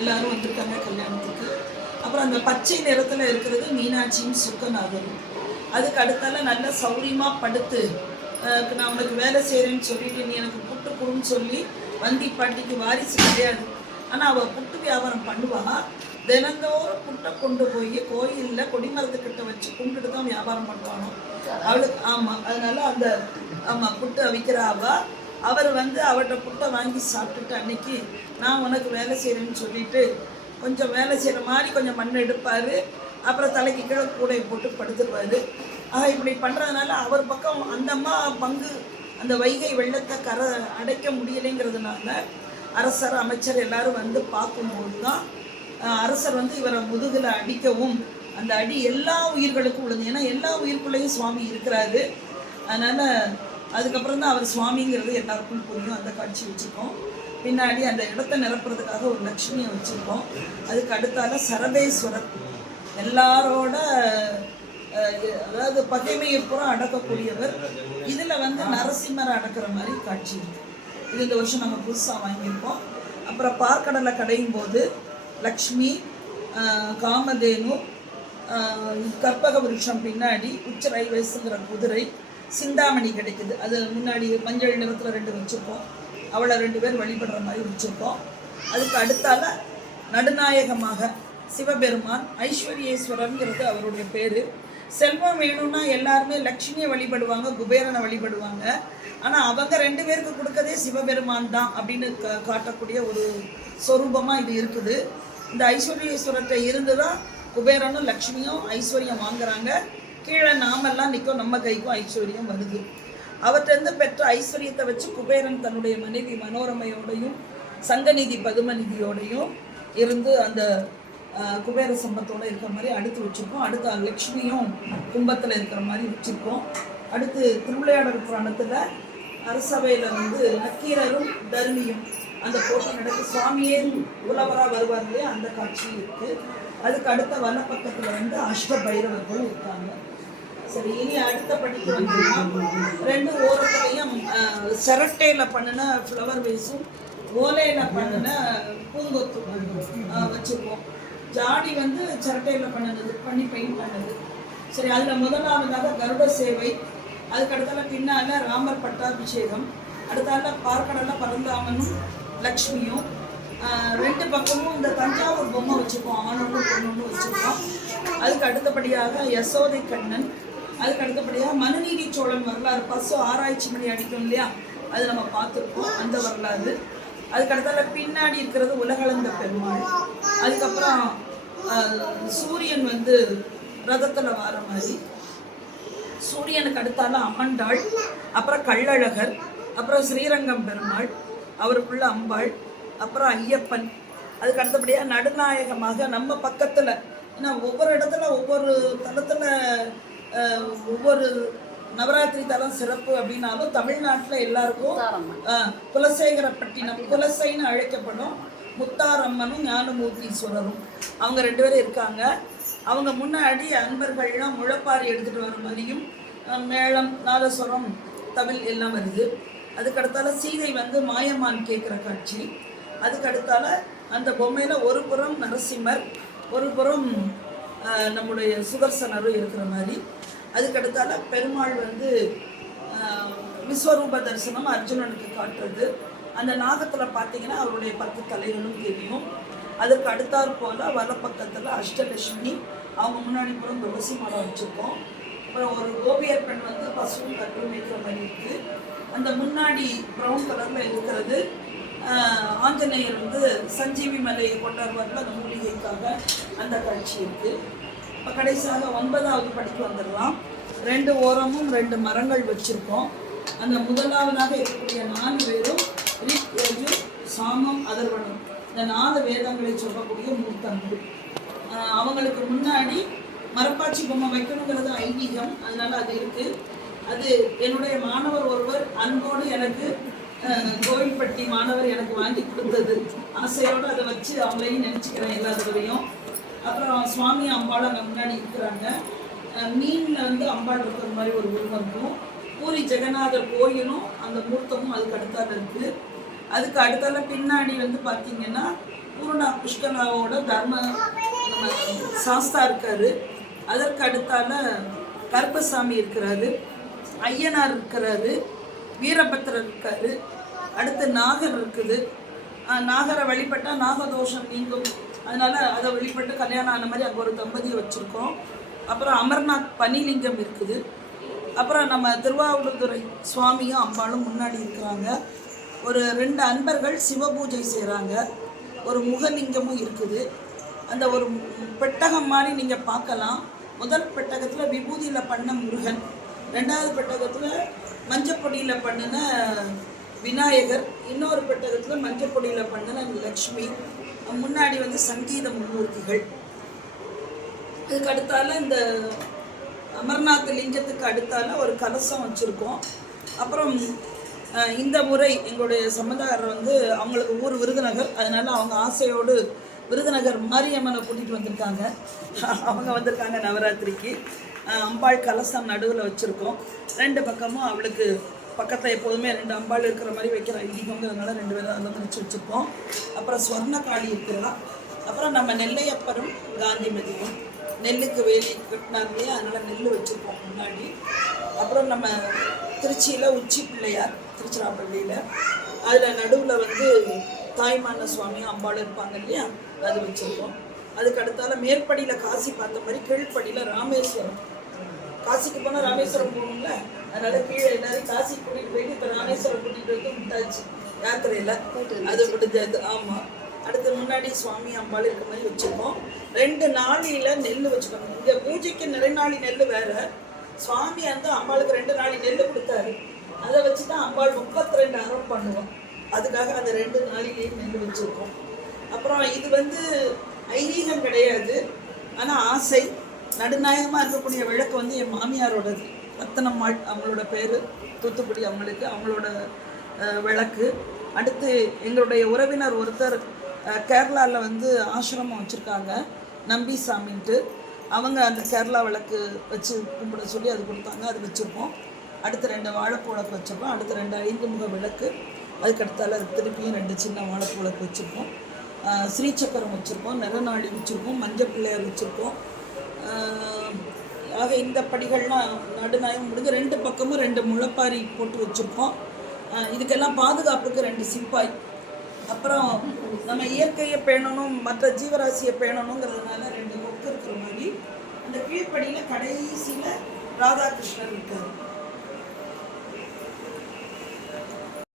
எல்லாரும் வந்திருக்காங்க கல்யாணத்துக்கு. அப்புறம் அந்த பச்சை நிறத்தில் இருக்கிறது மீனாட்சியும் சுக்கநாதரும். அதுக்கு அடுத்தால நல்லா சௌரியமாக படுத்து நான் உனக்கு வேலை செய்கிறேன்னு சொல்லிட்டு நீ எனக்கு புட்டு கொடுன்னு சொல்லி வண்டி பாட்டிக்கு வாரிசு கிடையாது. ஆனால் அவள் புட்டு வியாபாரம் பண்ணுவா. தினந்தோறும் புட்டை கொண்டு போய் கோயிலில் கொடிமரத்துக்கிட்ட வச்சு கும்பிட்டு தான் வியாபாரம் பண்ணுவானோ அவளுக்கு. ஆமாம், அதனால அந்த ஆமாம் புட்டு அவிக்கிறா அவர் அவர்கிட்ட புட்டை வாங்கி சாப்பிட்டுட்டு அன்னைக்கு நான் உனக்கு வேலை செய்கிறேன்னு சொல்லிட்டு கொஞ்சம் வேலை செய்கிற மாதிரி கொஞ்சம் மண் எடுப்பார். அப்புறம் தலைக்கு கீழே கூடையை போட்டு படுத்துருவார். இப்படி பண்ணுறதுனால அவர் பக்கம் அந்த அம்மா பங்கு அந்த வைகை வெள்ளத்தை அடைக்க முடியலைங்கிறதுனால அரசர் அமைச்சர் எல்லாரும் பார்க்கும்போது தான் அரசர் இவரை முதுகில் அடிக்கவும் அந்த அடி எல்லா உயிர்களுக்கும் உள்ளது. ஏன்னா எல்லா உயிருக்குள்ளேயும் சுவாமி இருக்கிறாரு. அதனால் அதுக்கப்புறம் தான் அவர் சுவாமிங்கிறது எல்லாருக்கும் புரியும். அந்த காட்சி வச்சுருக்கோம். பின்னாடி அந்த இடத்த நிரப்புறதுக்காக ஒரு லக்ஷ்மியை வச்சுருக்கோம். அதுக்கு அடுத்தால சரபேஸ்வரர் எல்லாரோட அதாவது பகைமையை பூரா அடக்கக்கூடியவர். இதில் நரசிம்மரை அடக்கிற மாதிரி காட்சி இருக்குது. இது இந்த வருஷம் நம்ம புதுசாக வாங்கியிருக்கோம். அப்புறம் பார்க்கடலை கடையும் போது லக்ஷ்மி, காமதேனு, கற்பக விருட்சம் பின்னாடி உச்சரை வயசுங்கிற குதிரை, சிந்தாமணி கிடைக்குது. அது முன்னாடி மஞ்சள் நிறத்தில் 2 வச்சுருக்கோம். அவளை 2 பேர் வழிபடுற மாதிரி வச்சுருக்கோம். அதுக்கு அடுத்தால நடுநாயகமாக சிவபெருமான், ஐஸ்வர்யேஸ்வரர்ங்கிறது அவருடைய பேர். செல்வம் வேணும்னா எல்லாருமே லக்ஷ்மியை வழிபடுவாங்க, குபேரனை வழிபடுவாங்க. ஆனால் அவங்க 2 பேருக்கு கொடுக்கதே சிவபெருமான் தான் அப்படின்னு காட்டக்கூடிய ஒரு சொரூபமாக இது இருக்குது. இந்த ஐஸ்வர்யேஸ்வரத்தை இருந்து தான் குபேரனும் லக்ஷ்மியும் ஐஸ்வர்யம் வாங்குறாங்க. கீழே நாமெல்லாம் நிற்கும், நம்ம கைக்கும் ஐஸ்வர்யம் வருது. அவற்றிருந்து பெற்ற ஐஸ்வர்யத்தை வச்சு குபேரன் தன்னுடைய மனைவி மனோரமையோடையும் சங்கநிதி பதுமநிதியோடையும் இருந்து அந்த குபேர சம்பத்தோடு இருக்கிற மாதிரி அடுத்து வச்சுருக்கோம். அடுத்து லக்ஷ்மியும் கும்பத்தில் இருக்கிற மாதிரி வச்சுருக்கோம். அடுத்து திருவிளையாடல் புராணத்தில் அரசவையில் நக்கீரரும் தர்மியும் அந்த போட்டி நடக்கு. சுவாமியே உலவராக வருவார் இல்லையா, அந்த காட்சியும் இருக்குது. அதுக்கு அடுத்த வல பக்கத்தில் அஷ்ட பைரவர்களும் இருக்காங்க. சரி, இனி அடுத்த படிக்கு 2 ஓரத்துலையும் செரட்டையில் பண்ணின ஃப்ளவர் வேஸும் ஓலையில் பண்ணின பூங்கொத்து வச்சுருக்கோம். ஜாடி சிரட்டையில் பண்ணி பெயிண்ட் பண்ணது. சரி, அதில் முதலாவதாக கருட சேவை. அதுக்கடுத்தால பின்னால் ராமர் பட்டாபிஷேகம். அடுத்தால பார்க்கடல பரந்தாமனும் லக்ஷ்மியும். 2 பக்கமும் இந்த தஞ்சாவூர் பொம்மை வச்சுருக்கோம். ஆணொன்று பொண்ணொன்று வச்சுருக்கோம். அதுக்கு அடுத்தபடியாக யசோதை கண்ணன். அதுக்கு அடுத்தபடியாக மனுநீதி சோழன் வரலாறு. பசு ஆராய்ச்சி மணி அடிக்கும் இல்லையா, அது நம்ம பார்த்துருக்கோம், அந்த வரலாறு. அதுக்கடுத்தால பின்னாடி இருக்கிறது உலகளந்த பெருமாள். அதுக்கப்புறம் சூரியன் ரதத்தில் வர மாதிரி. சூரியனுக்கு அடுத்தால அமண்டாள், அப்புறம் கள்ளழகர், அப்புறம் ஸ்ரீரங்கம் பெருமாள், அவருக்குள்ள அம்பாள், அப்புறம் ஐயப்பன். அதுக்கு அடுத்தபடியாக நடுநாயகமாக நம்ம பக்கத்தில், ஏன்னா ஒவ்வொரு இடத்துல ஒவ்வொரு தளத்தில் ஒவ்வொரு நவராத்திரி தலம் சிறப்பு அப்படின்னாலும் தமிழ்நாட்டில் எல்லாருக்கும் குலசேகரப்பட்டினம் குலசைன்னு அழைக்கப்படும் முத்தாரம்மனும் ஞானமூர்த்தீஸ்வரரும் அவங்க 2 பேரும் இருக்காங்க. அவங்க முன்னாடி அன்பர்கள்லாம் முழப்பாரி எடுத்துகிட்டு வர மாதிரியும் மேளம், நாதஸ்வரம், தவில் எல்லாம் வருது. அதுக்கடுத்தால சீதை மாயமான் கேட்குற காட்சி. அதுக்கடுத்தால அந்த பொம்மையில் ஒரு புறம் நரசிம்மர், ஒரு புறம் நம்முடைய சுதர்சனரும் இருக்கிற மாதிரி. அதுக்கடுத்தால பெருமாள் விஸ்வரூப தரிசனம் அர்ஜுனனுக்கு காட்டுறது. அந்த நாகத்தில் பார்த்தீங்கன்னா அவருடைய 10 தலைகளும் தெரியும். அதுக்கு அடுத்தாற் போல் வலப்பக்கத்தில் அஷ்டலட்சுமி, அவங்க முன்னாடி புறம் துளசி மரம் வச்சுருக்கோம். அப்புறம் ஒரு கோபியர் பெண் பசுவும் கற்றும் வைக்கிற மாதிரி இருக்குது. அந்த முன்னாடி ப்ரௌன் கலரில் இருக்கிறது ஆஞ்சநேயர் சஞ்சீவி மலையை கொண்டாடுவார்கள் அந்த மூலிகைக்காக, அந்த காட்சி இருக்குது. இப்போ கடைசியாக 9வது படிக்கு வந்துடலாம். 2 ஓரமும் 2 மரங்கள் வச்சுருக்கோம். அந்த முதலாவதாக இருக்கக்கூடிய 4 பேரும் ரிக், யஜுர், சாமம், அதர்வணம், இந்த 4 வேதங்களை சொல்லக்கூடிய மூர்த்தங்கள். அவங்களுக்கு முன்னாடி மரப்பாச்சி பொம்மை வைக்கணுங்கிறது ஐதீகம், அதனால அது இருக்குது. அது என்னுடைய மாணவர் ஒருவர் அன்போடு எனக்கு கோவில்பட்டி மாணவர் எனக்கு வாங்கி கொடுத்தது. ஆசையோடு அதை வச்சு அவங்களையும் நினச்சிக்கிறேன் எல்லா தடவையும். அப்புறம் சுவாமி அம்பாள் அங்கே முன்னாடி இருக்கிறாங்க. மீனில் அம்பாள் இருக்கிற மாதிரி ஒரு உருவம் இருக்கும். பூரி ஜெகநாதர் கோயிலும் அந்த மூர்த்தமும் அதுக்கு அடுத்தால இருக்குது. அதுக்கு அடுத்தால பின்னாடி பார்த்தீங்கன்னா பூர்ணா புஷ்கலாவோட தர்ம நம்ம சாஸ்தா இருக்காரு. அதற்கு அடுத்தால கருப்பசாமி இருக்கிறாரு, ஐயனார் இருக்கிறாரு, வீரபத்திரர் இருக்காரு, அடுத்து நாகர் இருக்குது. நாகரை வழிபட்டால் நாகதோஷம் நீங்கும், அதனால அதை வழிபட்டு கல்யாணம் ஆன மாதிரி அங்கே ஒரு தம்பதியை வச்சுருக்கோம். அப்புறம் அமர்நாத் பனிலிங்கம் இருக்குது. அப்புறம் நம்ம திருவாவூர்துறை சுவாமியும் அம்பாளும் முன்னாடி இருக்கிறாங்க. ஒரு 2 அன்பர்கள் சிவபூஜை செய்கிறாங்க. ஒரு முகலிங்கமும் இருக்குது. அந்த ஒரு பெட்டகம் மாதிரி நீங்கள் பார்க்கலாம். முதல் பெட்டகத்தில் விபூதியில் பண்ண முருகன், 2வது பெட்டகத்தில் மஞ்சப்பொடியில் பண்ணின விநாயகர், இன்னொரு பெட்டகத்தில் மஞ்சப்பொடியில் பண்ணின லக்ஷ்மி, முன்னாடி வந்து சங்கீத மும்மூர்த்திகள். அதுக்கு அடுத்தால இந்த அமர்நாத் லிங்கத்துக்கு அடுத்தால ஒரு கலசம் வச்சுருக்கோம். அப்புறம் இந்த முறை எங்களுடைய சமுதாயர் வந்து அவங்களுக்கு ஊர் விருதுநகர், அதனால் அவங்க ஆசையோடு விருதுநகர் மாரியம்மனை கூட்டிகிட்டு வந்திருக்காங்க. அவங்க வந்திருக்காங்க நவராத்திரிக்கு. அம்பாள் கலசம் நடுவில் வச்சுருக்கோம். 2 பக்கமும் அவளுக்கு பக்கத்தில் எப்போதுமே 2 அம்பாள் இருக்கிற மாதிரி வைக்கிற ஐதீகங்கிறதுனால 2 பேரும் அலங்கரித்து வச்சுருக்கோம். அப்புறம் ஸ்வர்ணகாளி இருக்கிறா. அப்புறம் நம்ம நெல்லையப்பரும் காந்திமதியும் நெல்லுக்கு வேலி கட்டினாங்க இல்லையா, அதனால் நெல் வச்சுருக்கோம் முன்னாடி. அப்புறம் நம்ம திருச்சியில் உச்சி பிள்ளையார் திருச்சிராப்பள்ளியில், அதில் நடுவில் வந்து தாய்மான சுவாமி அம்பாள் இருப்பாங்க இல்லையா, அது வச்சுருக்கோம். அதுக்கு அடுத்தால மேற்படியில் காசி பார்த்த மாதிரி கீழ்ப்படியில் ராமேஸ்வரம். காசிக்கு போனால் ராமேஸ்வரம் போகணும்ல, அதனால் கீழே எல்லாரும் காசி கூட்டிகிட்டு போயிட்டு இப்போ ராமேஸ்வரம் கூட்டிகிட்டு வந்து விட்டாச்சு யாத்திரையில், அது முடிஞ்சது. ஆமாம். அடுத்து முன்னாடி சுவாமி அம்பாள் இருக்க மாதிரி வச்சுருக்கோம். 2 நாளியில் நெல் வச்சுக்கோங்க. இங்கே பூஜைக்கு நிறைநாளி நெல் வேறு, சுவாமி வந்து அம்பாளுக்கு 2 நாளி நெல் கொடுத்தாரு. அதை வச்சு தான் அம்பாள் 32 அறம் பண்ணுவோம். அதுக்காக அந்த 2 நாளிலேயும் நெல் வச்சுருக்கோம். அப்புறம் இது வந்து ஐதீகம் கிடையாது, ஆனால் ஆசை. நடுநாயகமாக இருக்கக்கூடிய விளக்கு வந்து என் மாமியாரோடது, ரத்தனம்மாள் அவங்களோட பேர், தூத்துக்குடி அவங்களுக்கு, அவங்களோட விளக்கு. அடுத்து எங்களுடைய உறவினர் ஒருத்தர் கேரளாவில் வந்து ஆசிரமம் வச்சுருக்காங்க, நம்பி சாமின்ட்டு. அவங்க அந்த கேரளா விளக்கு வச்சு கும்பிட சொல்லி அது கொடுத்தாங்க, அது வச்சுருக்கோம். அடுத்து 2 வாழைப்பூ விளக்கு வச்சுருக்கோம். அடுத்து 2 5 முக விளக்கு. அதுக்கடுத்தால திருப்பியும் 2 சின்ன வாழைப்பூ விளக்கு வச்சுருக்கோம். ஸ்ரீசக்கரம் வச்சுருக்கோம், நிறநாளி வச்சுருக்கோம், மஞ்சள் பிள்ளையார் வச்சுருக்கோம். ஆக இந்த படிகள்லாம் நடுநாயம் முடிஞ்சு 2 பக்கமும் 2 முளைப்பாரி போட்டு வச்சுருக்கோம். இதுக்கெல்லாம் பாதுகாப்புக்கு 2 சிப்பாய். அப்புறம் நம்ம இயற்கையை பேணணும், மற்ற ஜீவராசியை பேணணுங்கிறதுனால 2 கொக்கு இருக்கிற மாதிரி அந்த கீழ்ப்படியில் கடைசியில் ராதாகிருஷ்ணர் இருக்கார்.